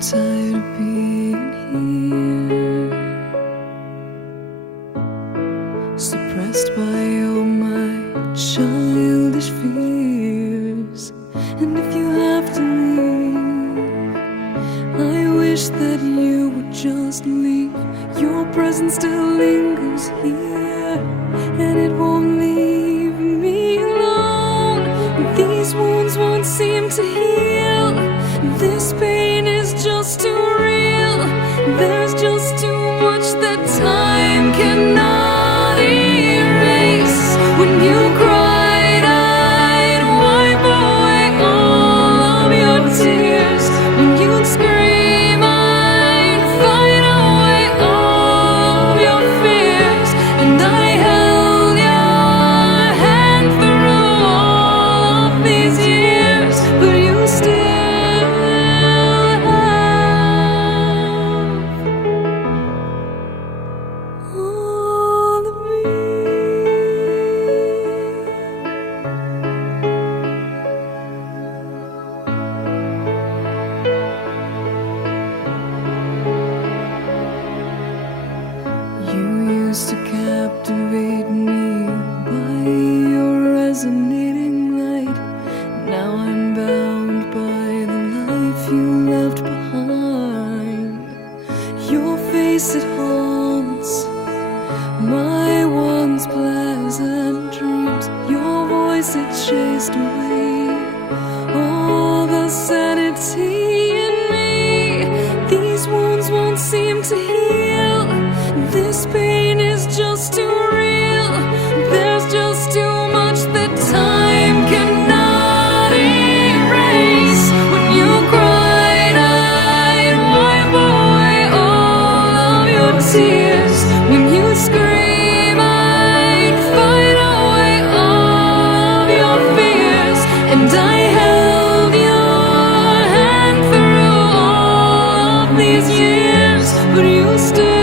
tired of being here, suppressed by all my childish fears. And if you have to leave, I wish that you would just leave. Your presence still lingers here, and it won't leave me alone. These wounds won't seem to heal. This pain is just too real. There's just too much that time cannot erase. When you cried, I'd wipe away all of your tears. When you'd scream, I'd fight away all of your fears. And I held your hand through all of these years, but you still all of me. You used to captivate me by your resonating light. Now I'm bound by the life you left behind. Your face, it haunts my once pleasant dreams. Your voice, it chased away all the sanity in me. These wounds won't seem to heal. This pain is just too real. There's just too much that time cannot erase. When you cried, I'd wipe away all of your tears. When you scream, I'd fight away all of your fears. And I held your hand through all of these years, but you still